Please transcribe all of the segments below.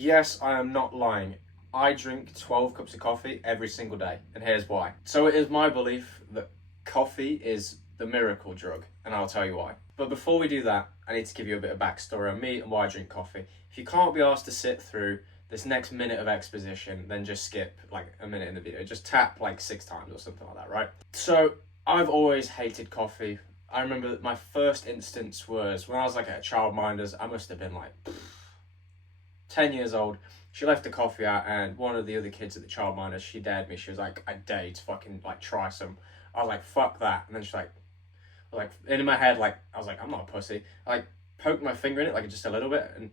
Yes, I am not lying. I drink 12 cups of coffee every single day, and here's why. So it is my belief that coffee is the miracle drug, and I'll tell you why. But before we do that, I need to give you a bit of backstory on me and why I drink coffee. If you can't be asked to sit through this next minute of exposition, then just skip like a minute in the video. Just tap like 6 times or something like that, right? So I've always hated coffee. I remember that my first instance was when I was like at a childminder's. I must have been like 10 years old. She left the coffee out, and one of the other kids at the childminders, she dared me. She was like, I dare you to fucking like try some. I was like, fuck that. And then she's like in my head, like I was like, I'm not a pussy. I like poked my finger in it like just a little bit and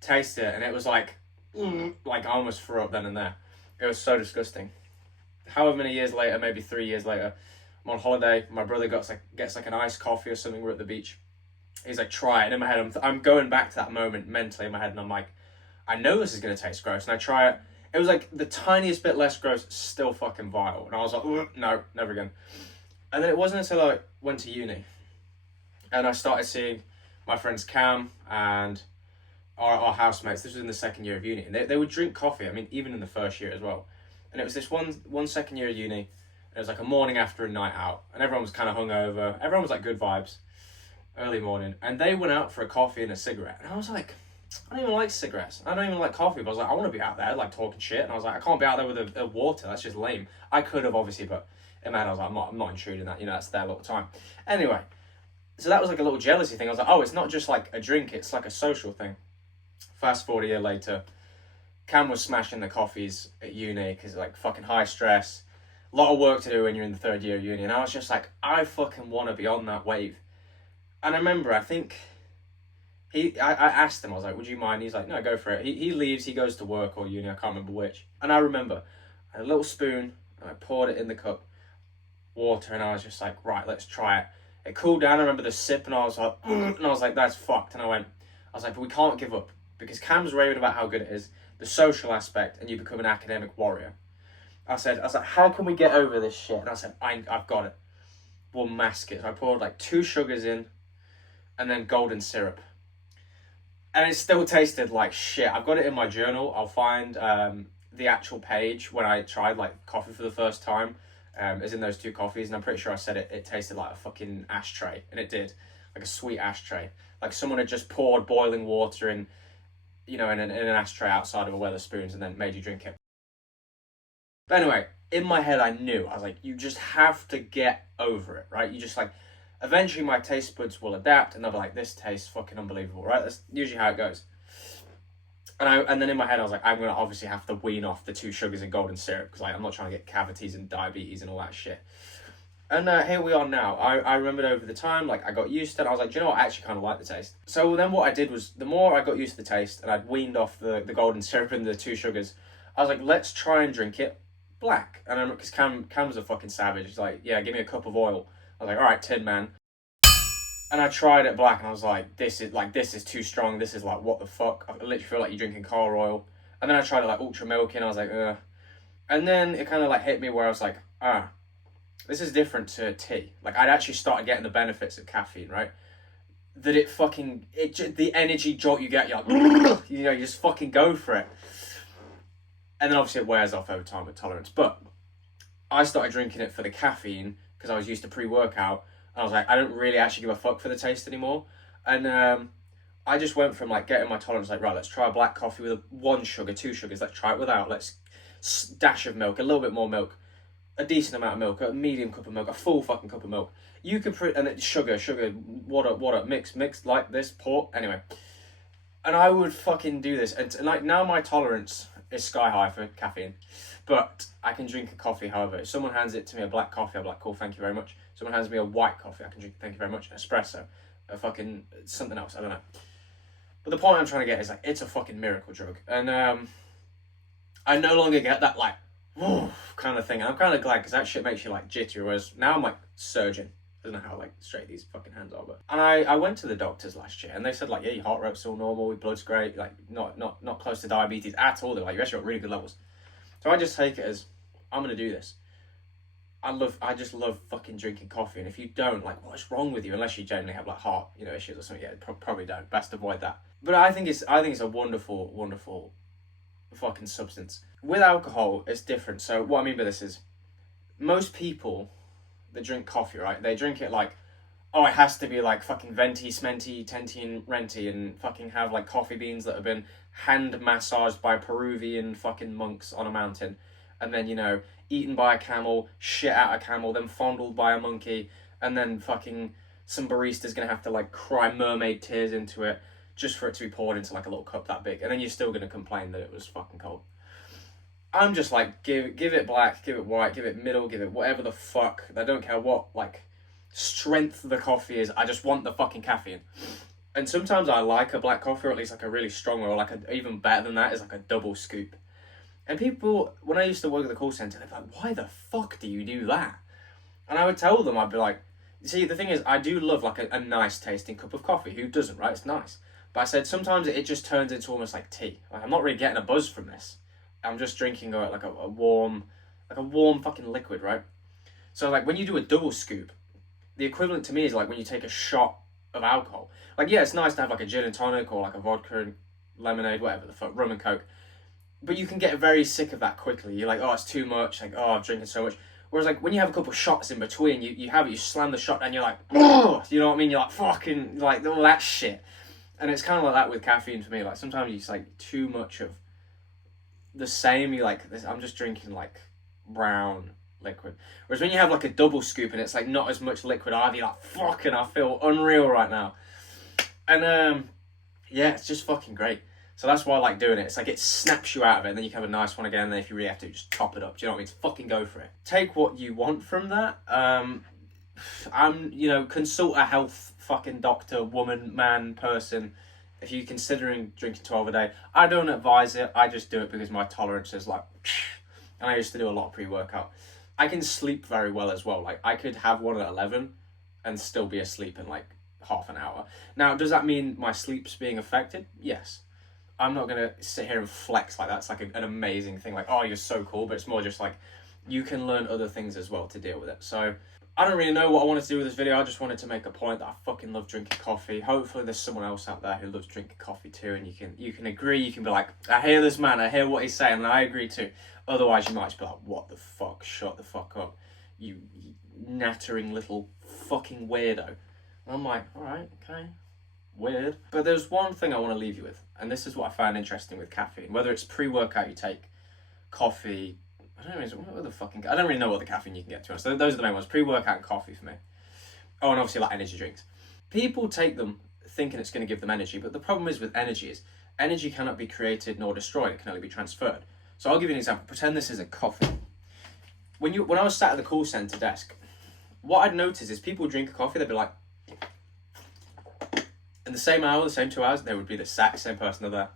tasted it, and it was like I almost threw up then and there. It was so disgusting. However many years later, maybe 3 years later, I'm on holiday. My brother gets like an iced coffee or something. We're at the beach. He's like, try it. And in my head, I'm going back to that moment mentally in my head, and I'm like, I know this is going to taste gross. And I try it. It was like the tiniest bit less gross, still fucking vile. And I was like, no, never again. And then it wasn't until I went to uni and I started seeing my friends Cam and our housemates. This was in the second year of uni. And they would drink coffee. I mean, even in the first year as well. And it was this one second year of uni. It was like a morning after a night out. And everyone was kind of hungover. Everyone was like good vibes. Early morning. And they went out for a coffee and a cigarette. And I was like, I don't even like cigarettes. I don't even like coffee, but I was like, I want to be out there, like, talking shit. And I was like, I can't be out there with a water. That's just lame. I could have, obviously, but in my head, I was like, I'm not intruding that. You know, that's their little time. Anyway, so that was like a little jealousy thing. I was like, oh, it's not just like a drink. It's like a social thing. Fast forward a year later, Cam was smashing the coffees at uni because, like, fucking high stress. A lot of work to do when you're in the third year of uni. And I was just like, I fucking want to be on that wave. And I remember, I think... I asked him, I was like, would you mind? He's like, no, go for it. He leaves, he goes to work or uni, I can't remember which. And I remember, I had a little spoon, and I poured it in the cup, water, and I was just like, right, let's try it. It cooled down, I remember the sip, and I was like, and I was like, that's fucked. And I was like, but we can't give up, because Cam's raving about how good it is, the social aspect, and you become an academic warrior. I was like, how can we get over this shit? And I said, I've got it. We'll mask it. So I poured like 2 sugars in, and then golden syrup. And it still tasted like shit. I've got it in my journal. I'll find the actual page when I tried like coffee for the first time. As in those 2 coffees, and I'm pretty sure I said it tasted like a fucking ashtray, and it did, like a sweet ashtray. Like someone had just poured boiling water in, you know, in an ashtray outside of a Wetherspoons, and then made you drink it. But anyway, in my head, I knew. I was like, you just have to get over it, right? You just like. Eventually my taste buds will adapt and they'll be like, this tastes fucking unbelievable, right? That's usually how it goes. And then in my head I was like, I'm going to obviously have to wean off the 2 sugars and golden syrup because like I'm not trying to get cavities and diabetes and all that shit. And here we are now. I remembered over the time, like I got used to it. I was like, do you know what? I actually kind of like the taste. So then what I did was, the more I got used to the taste and I'd weaned off the golden syrup and the 2 sugars, I was like, let's try and drink it black. And because Cam was a fucking savage. He's like, yeah, give me a cup of oil. I was like, all right, Tin Man. And I tried it black, and I was like, this is too strong. This is like, what the fuck? I literally feel like you're drinking car oil. And then I tried it like ultra milky, and I was like, ugh. And then it kind of like hit me where I was like, this is different to tea. Like I'd actually started getting the benefits of caffeine, right? That the energy jolt you get, you're like, you know, you just fucking go for it. And then obviously it wears off over time with tolerance. But I started drinking it for the caffeine because I was used to pre-workout. And I was like, I don't really actually give a fuck for the taste anymore. And I just went from like getting my tolerance, like, right, let's try a black coffee with 1 sugar, 2 sugars. Let's try it without. Let's dash of milk, a little bit more milk, a decent amount of milk, a medium cup of milk, a full fucking cup of milk. You could and it's sugar, water, mix like this, pour. Anyway. And I would fucking do this. And like now my tolerance is sky high for caffeine. But I can drink a coffee, however. If someone hands it to me, a black coffee, I'm like, cool, thank you very much. Someone hands me a white coffee, I can drink, thank you very much. An espresso, a fucking something else, I don't know. But the point I'm trying to get is like, it's a fucking miracle drug. And I no longer get that like, whoa, kind of thing. And I'm kind of glad because that shit makes you like jittery, whereas now I'm like surgeon. I don't know how like straight these fucking hands are, but. And I went to the doctors last year and they said like, yeah, your heart rate's all normal, your blood's great, like not close to diabetes at all. They're like, you actually got really good levels. So I just take it as, I'm going to do this. I just love fucking drinking coffee. And if you don't, like, what's wrong with you? Unless you generally have like heart, you know, issues or something. Yeah, probably don't. Best avoid that. But I think it's a wonderful, wonderful fucking substance. With alcohol, it's different. So what I mean by this is, most people that drink coffee, right, they drink it like, oh, it has to be like fucking venti, smenty, tenty, and renty, and fucking have like coffee beans that have been hand massaged by Peruvian fucking monks on a mountain, and then, you know, eaten by a camel, shit out a camel, then fondled by a monkey, and then fucking some barista's gonna have to like cry mermaid tears into it just for it to be poured into like a little cup that big, and then you're still gonna complain that it was fucking cold. I'm just like, give it black, give it white, give it middle, give it whatever the fuck. I don't care what like strength the coffee is. I just want the fucking caffeine. And sometimes I like a black coffee, or at least like a really strong one, or like even better than that is like a double scoop. And people, when I used to work at the call centre, they'd be like, why the fuck do you do that? And I would tell them, I'd be like, see, the thing is, I do love like a nice tasting cup of coffee. Who doesn't, right? It's nice. But I said, sometimes it just turns into almost like tea. Like, I'm not really getting a buzz from this. I'm just drinking like a warm fucking liquid, right? So like when you do a double scoop, the equivalent to me is like when you take a shot of alcohol. Like, yeah, it's nice to have like a gin and tonic or like a vodka and lemonade, whatever the fuck, rum and coke. But you can get very sick of that quickly. You're like, oh, it's too much. Like, oh, I'm drinking so much. Whereas like when you have a couple of shots in between, you slam the shot and you're like, oh, you know what I mean? You're like, fucking, like all that shit. And it's kind of like that with caffeine for me. Like sometimes it's like too much of the same. You like this, I'm just drinking like brown liquid. Whereas when you have like a double scoop and it's like not as much liquid either, you're like, fucking, I feel unreal right now. And yeah, it's just fucking great. So that's why I like doing it. It's like it snaps you out of it, and then you can have a nice one again, and then if you really have to, just top it up. Do you know what I mean? Fucking go for it. Take what you want from that. Consult a health fucking doctor, woman, man, person, if you're considering drinking 12 a day. I don't advise it. I just do it because my tolerance is like, and I used to do a lot of pre-workout. I can sleep very well as well. Like I could have one at 11 and still be asleep in like half an hour. Now, does that mean my sleep's being affected? Yes. I'm not going to sit here and flex like that's like an amazing thing. Like, oh, you're so cool. But it's more just like you can learn other things as well to deal with it. So I don't really know what I wanted to do with this video. I just wanted to make a point that I fucking love drinking coffee. Hopefully there's someone else out there who loves drinking coffee too, and you can agree. You can be like, I hear this man, I hear what he's saying, and I agree too. Otherwise you might just be like, what the fuck, shut the fuck up, you nattering little fucking weirdo. And I'm like, alright, okay, weird. But there's one thing I want to leave you with, and this is what I found interesting with caffeine. Whether it's pre-workout you take, coffee, I don't really know what the caffeine you can get, to be honest. Those are the main ones. Pre-workout and coffee for me. Oh, and obviously like energy drinks. People take them thinking it's going to give them energy, but the problem is with energy is energy cannot be created nor destroyed. It can only be transferred. So I'll give you an example. Pretend this is a coffee. When I was sat at the call centre desk, what I'd noticed is people drink a coffee, they'd be like, in the same hour, the same 2 hours, they would be the exact same person there.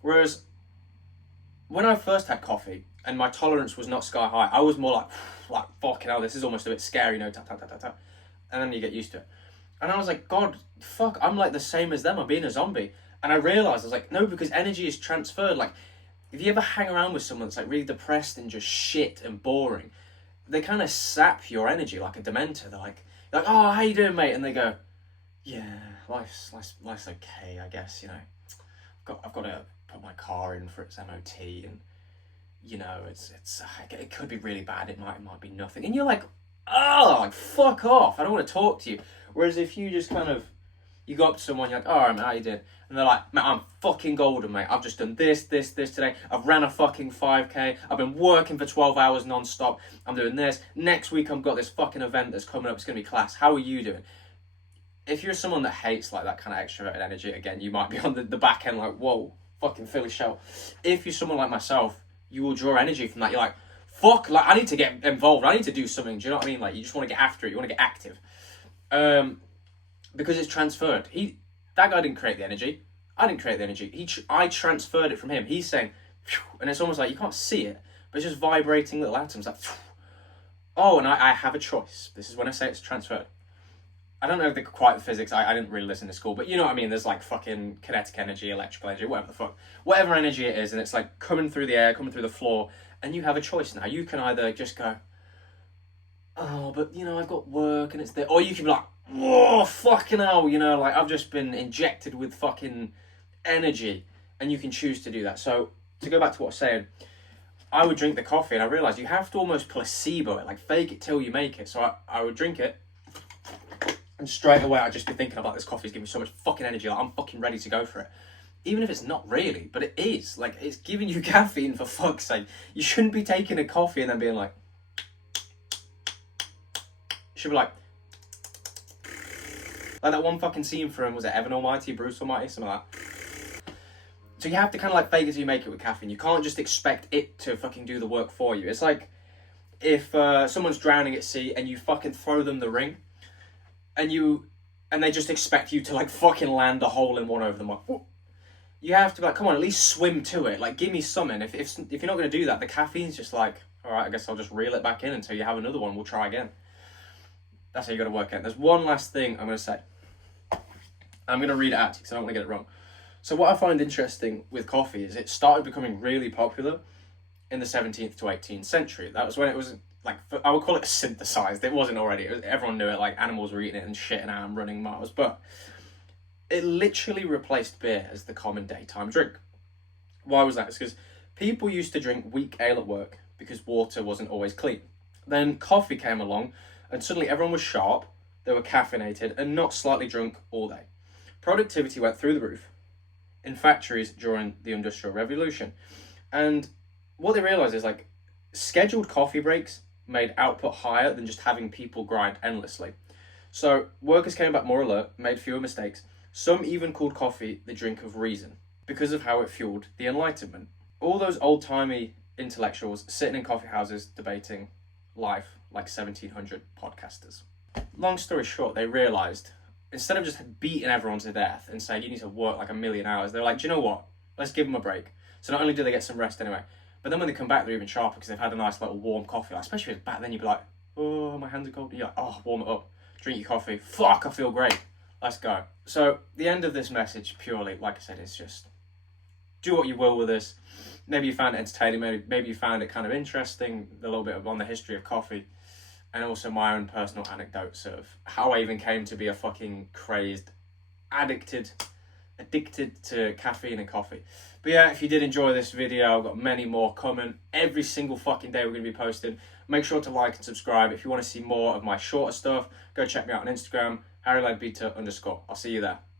Whereas when I first had coffee and my tolerance was not sky high, I was more like fucking hell, this is almost a bit scary, you know, tap, tap, tap, tap, tap. And then you get used to it. And I was like, God, fuck, I'm like the same as them, I'm being a zombie. And I realised, I was like, no, because energy is transferred. Like, if you ever hang around with someone that's like really depressed and just shit and boring, they kind of sap your energy like a dementor. They're like, oh, how you doing, mate? And they go, yeah, life's okay, I guess, you know. I've got to put my car in for its MOT, and you know, it could be really bad. It might be nothing, and you're like, oh, like fuck off. I don't want to talk to you. Whereas if you just kind of, you go up to someone, you're like, all right, mate, how you doing? And they're like, mate, I'm fucking golden, mate. I've just done this today. I've ran a fucking 5K. I've been working for 12 hours non-stop. I'm doing this. Next week I've got this fucking event that's coming up. It's going to be class. How are you doing? If you're someone that hates like that kind of extroverted energy, again, you might be on the back end like, whoa, fucking Philly show. If you're someone like myself, you will draw energy from that. You're like, fuck, like I need to get involved. I need to do something. Do you know what I mean? Like you just want to get after it. You want to get active. Because it's transferred. That guy didn't create the energy. I didn't create the energy. I transferred it from him. He's saying, phew, and it's almost like you can't see it, but it's just vibrating little atoms. Like, phew. Oh, and I have a choice. This is when I say it's transferred. I don't know quite the physics. I didn't really listen to school, but you know what I mean. There's like fucking kinetic energy, electrical energy, whatever the fuck, whatever energy it is, and it's like coming through the air, coming through the floor, and you have a choice now. You can either just go, oh, but you know, I've got work and it's there, or you can be like, whoa, fucking hell, you know, like I've just been injected with fucking energy, and you can choose to do that. So to go back to what I was saying, I would drink the coffee, and I realised you have to almost placebo it, like fake it till you make it. So I would drink it, and straight away I'd just be thinking about this coffee's giving me so much fucking energy, like I'm fucking ready to go for it. Even if it's not really, but it is. Like, it's giving you caffeine, for fuck's sake. You shouldn't be taking a coffee and then being like... You should be like that one fucking scene from, was it Evan Almighty, Bruce Almighty, something like that. So you have to kind of like fake it till you make it with caffeine. You can't just expect it to fucking do the work for you. It's like if someone's drowning at sea and you fucking throw them the ring, and they just expect you to like fucking land a hole in one over them. Like, you have to be like, come on, at least swim to it. Like, give me something. If you're not going to do that, the caffeine's just like, all right, I guess I'll just reel it back in until you have another one. We'll try again. That's how you got to work it. There's one last thing I'm going to say. I'm going to read it out to you because I don't want to get it wrong. So what I find interesting with coffee is it started becoming really popular in the 17th to 18th century. That was when it was like, I would call it synthesized. It wasn't already. Everyone knew it. Like, animals were eating it and shitting out and running miles. But it literally replaced beer as the common daytime drink. Why was that? It's because people used to drink weak ale at work because water wasn't always clean. Then coffee came along and suddenly everyone was sharp, they were caffeinated and not slightly drunk all day. Productivity went through the roof in factories during the Industrial Revolution. And what they realised is like scheduled coffee breaks made output higher than just having people grind endlessly. So workers came back more alert, made fewer mistakes. Some even called coffee the drink of reason because of how it fueled the Enlightenment. All those old-timey intellectuals sitting in coffee houses debating life like 1700 podcasters. Long story short, they realised instead of just beating everyone to death and saying you need to work like a million hours, they're like, do you know what? Let's give them a break. So not only do they get some rest anyway, but then when they come back, they're even sharper because they've had a nice little warm coffee. Like, especially if it's back then, you'd be like, oh, my hands are cold. You're like, oh, warm it up. Drink your coffee. Fuck, I feel great. Let's go. So the end of this message, purely, like I said, is just do what you will with this. Maybe you found it entertaining. Maybe you found it kind of interesting, a little bit on the history of coffee. And also my own personal anecdotes of how I even came to be a fucking crazed, addicted to caffeine and coffee. But yeah, if you did enjoy this video, I've got many more coming. Every single fucking day we're going to be posting. Make sure to like and subscribe. If you want to see more of my shorter stuff, go check me out on Instagram, HarryLandBeta_. I'll see you there.